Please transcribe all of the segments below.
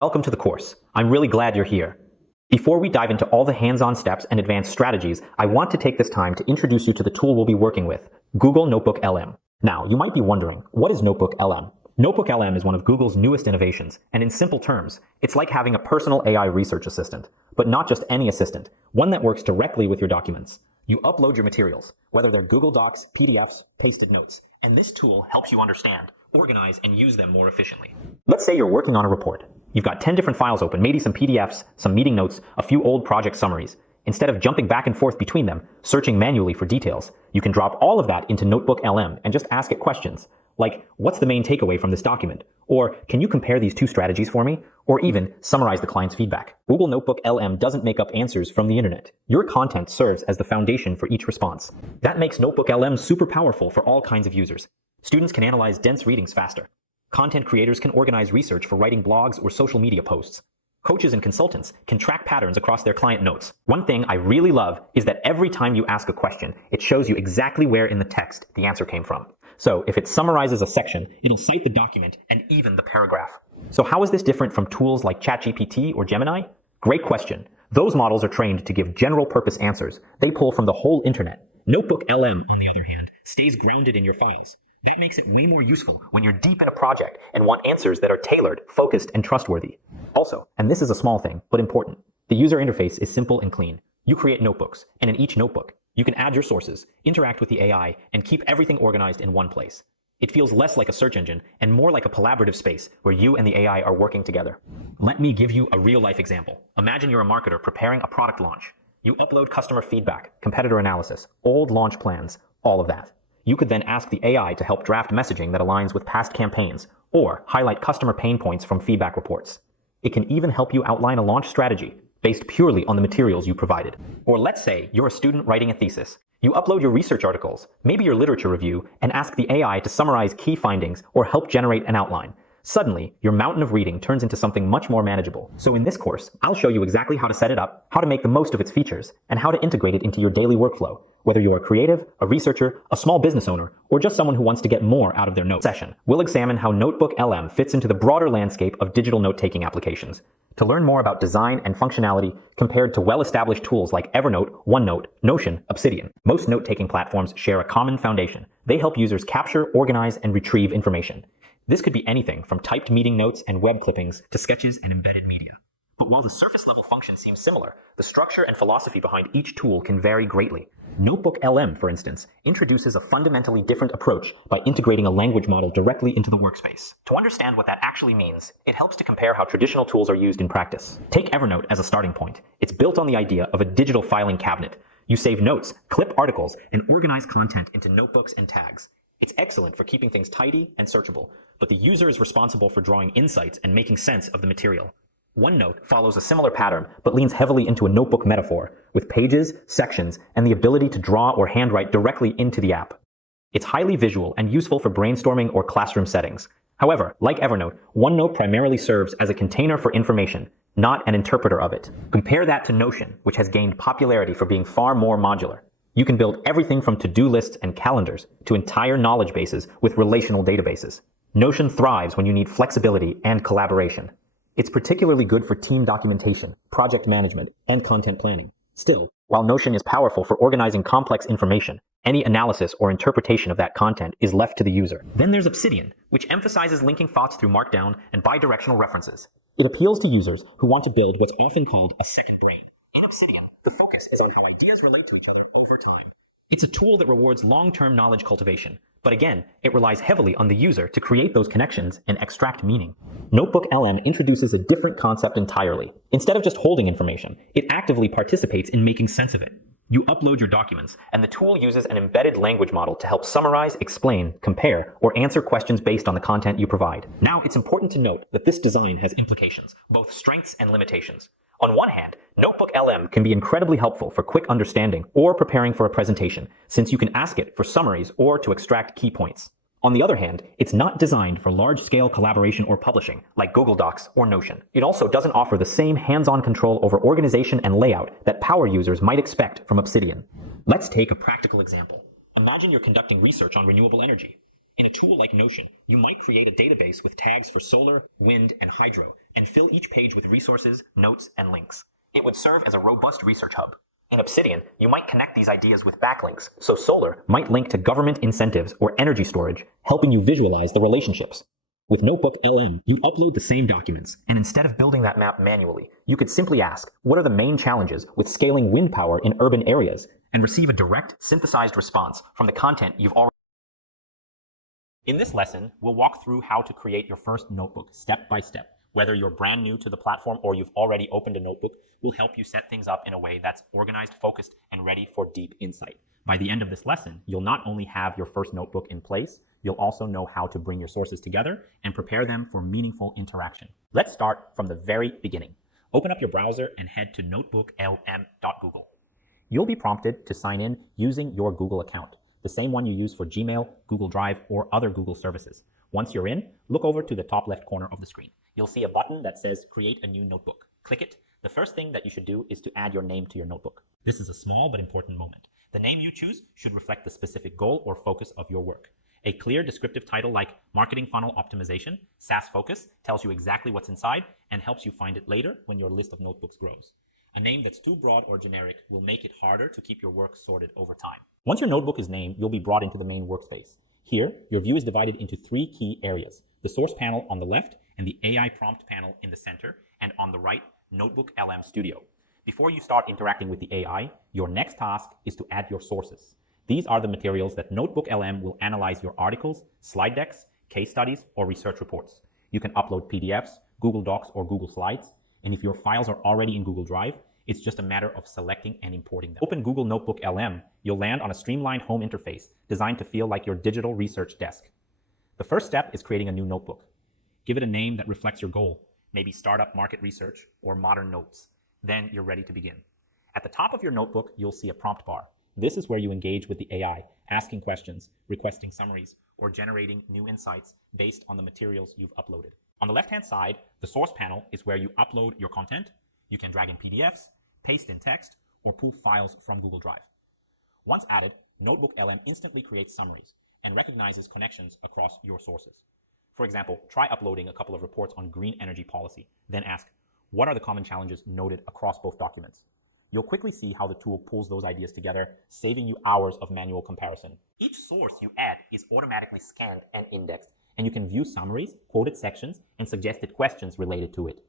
Welcome to the course. I'm really glad you're here. Before we dive into all the hands-on steps and advanced strategies, I want to take this time to introduce you to the tool we'll be working with, Google NotebookLM. Now, you might be wondering, what is NotebookLM? NotebookLM is one of Google's newest innovations, and in simple terms, it's like having a personal AI research assistant, but not just any assistant, one that works directly with your documents. You upload your materials, whether they're Google Docs, PDFs, pasted notes, and this tool helps you understand, organize, and use them more efficiently. Let's say you're working on a report. You've got 10 different files open, maybe some PDFs, some meeting notes, a few old project summaries. Instead of jumping back and forth between them, searching manually for details, you can drop all of that into NotebookLM and just ask it questions, like, what's the main takeaway from this document? Or, can you compare these two strategies for me? Or even, summarize the client's feedback. Google NotebookLM doesn't make up answers from the internet. Your content serves as the foundation for each response. That makes NotebookLM super powerful for all kinds of users. Students can analyze dense readings faster. Content creators can organize research for writing blogs or social media posts. Coaches and consultants can track patterns across their client notes. One thing I really love is that every time you ask a question, it shows you exactly where in the text the answer came from. So if it summarizes a section, it'll cite the document and even the paragraph. So how is this different from tools like ChatGPT or Gemini? Great question. Those models are trained to give general purpose answers. They pull from the whole internet. NotebookLM, on the other hand, stays grounded in your files. That makes it way more useful when you're deep in a project and want answers that are tailored, focused, and trustworthy. Also, and this is a small thing, but important, the user interface is simple and clean. You create notebooks, and in each notebook, you can add your sources, interact with the AI, and keep everything organized in one place. It feels less like a search engine and more like a collaborative space where you and the AI are working together. Let me give you a real-life example. Imagine you're a marketer preparing a product launch. You upload customer feedback, competitor analysis, old launch plans, all of that. You could then ask the AI to help draft messaging that aligns with past campaigns, or highlight customer pain points from feedback reports. It can even help you outline a launch strategy based purely on the materials you provided. Or let's say you're a student writing a thesis. You upload your research articles, maybe your literature review, and ask the AI to summarize key findings or help generate an outline. Suddenly, your mountain of reading turns into something much more manageable. So in this course, I'll show you exactly how to set it up, how to make the most of its features, and how to integrate it into your daily workflow, whether you're a creative, a researcher, a small business owner, or just someone who wants to get more out of their notes. Session. We'll examine how NotebookLM fits into the broader landscape of digital note-taking applications. To learn more about design and functionality compared to well-established tools like Evernote, OneNote, Notion, Obsidian, most note-taking platforms share a common foundation. They help users capture, organize, and retrieve information. This could be anything from typed meeting notes and web clippings to sketches and embedded media. But while the surface-level function seems similar, the structure and philosophy behind each tool can vary greatly. NotebookLM, for instance, introduces a fundamentally different approach by integrating a language model directly into the workspace. To understand what that actually means, it helps to compare how traditional tools are used in practice. Take Evernote as a starting point. It's built on the idea of a digital filing cabinet. You save notes, clip articles, and organize content into notebooks and tags. It's excellent for keeping things tidy and searchable, but the user is responsible for drawing insights and making sense of the material. OneNote follows a similar pattern, but leans heavily into a notebook metaphor, with pages, sections, and the ability to draw or handwrite directly into the app. It's highly visual and useful for brainstorming or classroom settings. However, like Evernote, OneNote primarily serves as a container for information, not an interpreter of it. Compare that to Notion, which has gained popularity for being far more modular. You can build everything from to-do lists and calendars to entire knowledge bases with relational databases. Notion thrives when you need flexibility and collaboration. It's particularly good for team documentation, project management, and content planning. Still, while Notion is powerful for organizing complex information, any analysis or interpretation of that content is left to the user. Then there's Obsidian, which emphasizes linking thoughts through Markdown and bidirectional references. It appeals to users who want to build what's often called a second brain. In Obsidian, the focus is on how ideas relate to each other over time. It's a tool that rewards long-term knowledge cultivation, but again, it relies heavily on the user to create those connections and extract meaning. NotebookLM introduces a different concept entirely. Instead of just holding information, it actively participates in making sense of it. You upload your documents, and the tool uses an embedded language model to help summarize, explain, compare, or answer questions based on the content you provide. Now, it's important to note that this design has implications, both strengths and limitations. On one hand, NotebookLM can be incredibly helpful for quick understanding or preparing for a presentation, since you can ask it for summaries or to extract key points. On the other hand, it's not designed for large-scale collaboration or publishing, like Google Docs or Notion. It also doesn't offer the same hands-on control over organization and layout that power users might expect from Obsidian. Let's take a practical example. Imagine you're conducting research on renewable energy. In a tool like Notion, you might create a database with tags for solar, wind, and hydro, and fill each page with resources, notes, and links. It would serve as a robust research hub. In Obsidian, you might connect these ideas with backlinks, so solar might link to government incentives or energy storage, helping you visualize the relationships. With NotebookLM, you upload the same documents, and instead of building that map manually, you could simply ask, what are the main challenges with scaling wind power in urban areas, and receive a direct, synthesized response from the content you've already. In this lesson, we'll walk through how to create your first notebook step by step. Whether you're brand new to the platform or you've already opened a notebook, we'll help you set things up in a way that's organized, focused, and ready for deep insight. By the end of this lesson, you'll not only have your first notebook in place, you'll also know how to bring your sources together and prepare them for meaningful interaction. Let's start from the very beginning. Open up your browser and head to NotebookLM.Google. You'll be prompted to sign in using your Google account, the same one you use for Gmail, Google Drive, or other Google services. Once you're in, look over to the top left corner of the screen. You'll see a button that says Create a New Notebook. Click it. The first thing that you should do is to add your name to your notebook. This is a small but important moment. The name you choose should reflect the specific goal or focus of your work. A clear descriptive title like Marketing Funnel Optimization, SaaS Focus, tells you exactly what's inside and helps you find it later when your list of notebooks grows. A name that's too broad or generic will make it harder to keep your work sorted over time. Once your notebook is named, you'll be brought into the main workspace. Here, your view is divided into three key areas: the source panel on the left and the AI prompt panel in the center, and on the right, NotebookLM Studio. Before you start interacting with the AI, your next task is to add your sources. These are the materials that NotebookLM will analyze your articles, slide decks, case studies, or research reports. You can upload PDFs, Google Docs, or Google Slides, and if your files are already in Google Drive, it's just a matter of selecting and importing them. Open Google NotebookLM, you'll land on a streamlined home interface designed to feel like your digital research desk. The first step is creating a new notebook. Give it a name that reflects your goal, maybe Startup Market Research or Modern Notes. Then you're ready to begin. At the top of your notebook, you'll see a prompt bar. This is where you engage with the AI, asking questions, requesting summaries, or generating new insights based on the materials you've uploaded. On the left-hand side, the source panel is where you upload your content. You can drag in PDFs, paste in text, or pull files from Google Drive. Once added, NotebookLM instantly creates summaries and recognizes connections across your sources. For example, try uploading a couple of reports on green energy policy, then ask, what are the common challenges noted across both documents? You'll quickly see how the tool pulls those ideas together, saving you hours of manual comparison. Each source you add is automatically scanned and indexed, and you can view summaries, quoted sections, and suggested questions related to it.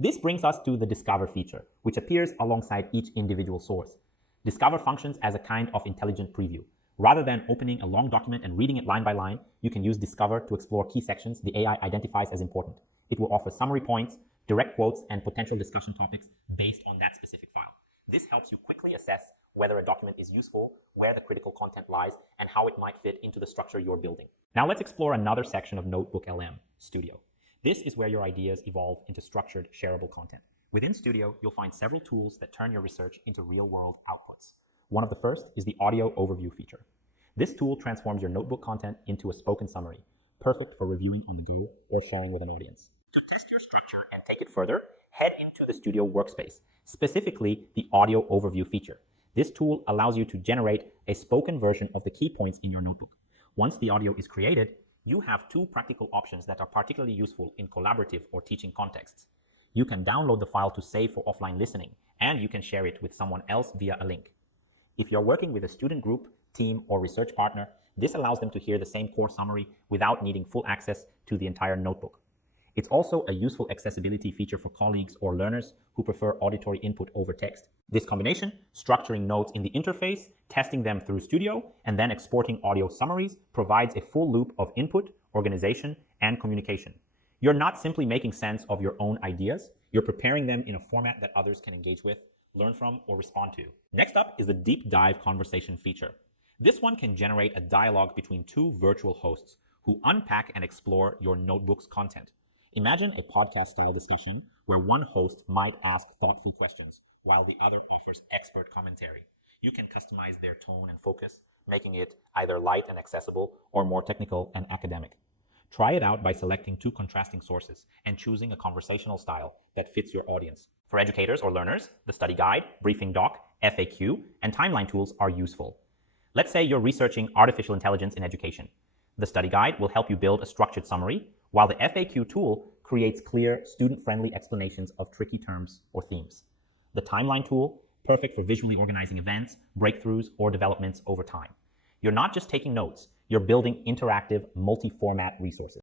This brings us to the Discover feature, which appears alongside each individual source. Discover functions as a kind of intelligent preview. Rather than opening a long document and reading it line by line, you can use Discover to explore key sections the AI identifies as important. It will offer summary points, direct quotes, and potential discussion topics based on that specific file. This helps you quickly assess whether a document is useful, where the critical content lies, and how it might fit into the structure you're building. Now let's explore another section of NotebookLM, Studio. This is where your ideas evolve into structured, shareable content. Within Studio, you'll find several tools that turn your research into real-world outputs. One of the first is the Audio Overview feature. This tool transforms your notebook content into a spoken summary, perfect for reviewing on the go or sharing with an audience. To test your structure and take it further, head into the Studio workspace, specifically the Audio Overview feature. This tool allows you to generate a spoken version of the key points in your notebook. Once the audio is created, you have two practical options that are particularly useful in collaborative or teaching contexts. You can download the file to save for offline listening, and you can share it with someone else via a link. If you're working with a student group, team, or research partner, this allows them to hear the same core summary without needing full access to the entire notebook. It's also a useful accessibility feature for colleagues or learners who prefer auditory input over text. This combination, structuring notes in the interface, testing them through Studio, and then exporting audio summaries, provides a full loop of input, organization, and communication. You're not simply making sense of your own ideas, you're preparing them in a format that others can engage with, learn from, or respond to. Next up is the Deep Dive Conversation feature. This one can generate a dialogue between two virtual hosts who unpack and explore your notebook's content. Imagine a podcast-style discussion where one host might ask thoughtful questions while the other offers expert commentary. You can customize their tone and focus, making it either light and accessible or more technical and academic. Try it out by selecting two contrasting sources and choosing a conversational style that fits your audience. For educators or learners, the study guide, briefing doc, FAQ, and timeline tools are useful. Let's say you're researching artificial intelligence in education. The study guide will help you build a structured summary, while the FAQ tool creates clear, student-friendly explanations of tricky terms or themes. The timeline tool, perfect for visually organizing events, breakthroughs, or developments over time. You're not just taking notes, you're building interactive, multi-format resources.